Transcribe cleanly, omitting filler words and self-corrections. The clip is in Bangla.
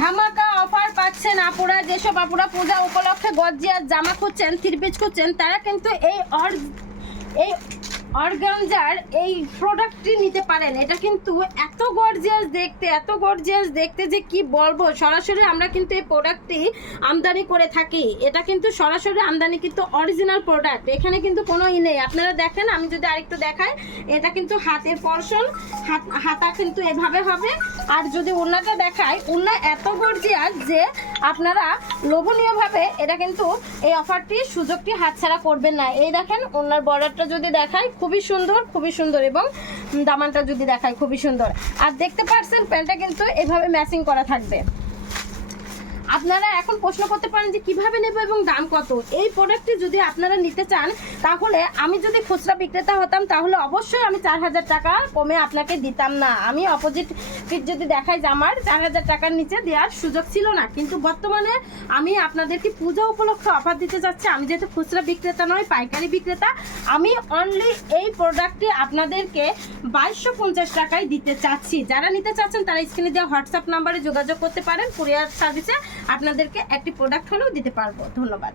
ধামাকা অফার পাচ্ছেন আপুরা। যেসব আপুরা পূজা উপলক্ষে গর্জিয়াস জামা খুঁজছেন, থ্রি পিস খুঁজছেন, তারা কিন্তু এই অর্গানজার এই প্রোডাক্টটি নিতে পারেন। এটা কিন্তু এত গর্জিয়াস দেখতে যে কি বলবো। সরাসরি আমরা কিন্তু এই প্রোডাক্টটি আমদানি করে থাকি। এটা কিন্তু সরাসরি আমদানি, কিন্তু অরিজিনাল প্রোডাক্ট, এখানে কিন্তু কোনো নেই। আপনারা দেখেন, আমি যদি আরেকটু দেখাই, এটা কিন্তু হাতের পর্ষণ, হাতা কিন্তু এভাবে হবে। আর যদি ওড়নাটা দেখাই, ওড়না এত গর্জিয়াস যে আপনারা লোভনীয়ভাবে এটা কিন্তু এই অফারটির সুযোগটি হাতছাড়া করবেন না। এই দেখেন ওড়নার বর্ডারটা যদি দেখাই, খুবই সুন্দর, এবং দামানটা যদি দেখাই খুবই সুন্দর। আর দেখতে পাচ্ছেন প্যান্টটা কিন্তু এভাবে ম্যাচিং করা থাকবে। আপনারা এখন প্রশ্ন করতে পারেন যে কিভাবে নেব এবং দাম কত। এই প্রোডাক্টটি যদি আপনারা নিতে চান, তাহলে আমি যদি খুচরা বিক্রেতা হতাম, তাহলে অবশ্যই আমি 4000 টাকা কমে আপনাকে দিতাম না। আমি অপোজিট যদি দেখাই যে আমার 4000 টাকার নিচে দেওয়ার সুযোগ ছিল না, কিন্তু বর্তমানে আমি আপনাদেরকে পূজা উপলক্ষে অফার দিতে যাচ্ছি। আমি যেহেতু খুচরা বিক্রেতা নয়, পাইকারি বিক্রেতা, আমি অনলি এই প্রোডাক্টটি আপনাদেরকে 2250 টাকায় দিতে চাচ্ছি। যারা নিতে চাচ্ছেন তারা স্ক্রিনে দেওয়া হোয়াটসঅ্যাপ নাম্বারে যোগাযোগ করতে পারেন। কুরিয়ার সার্ভিসে আপনাদেরকে একটি প্রোডাক্ট হলেও দিতে পারবো। ধন্যবাদ।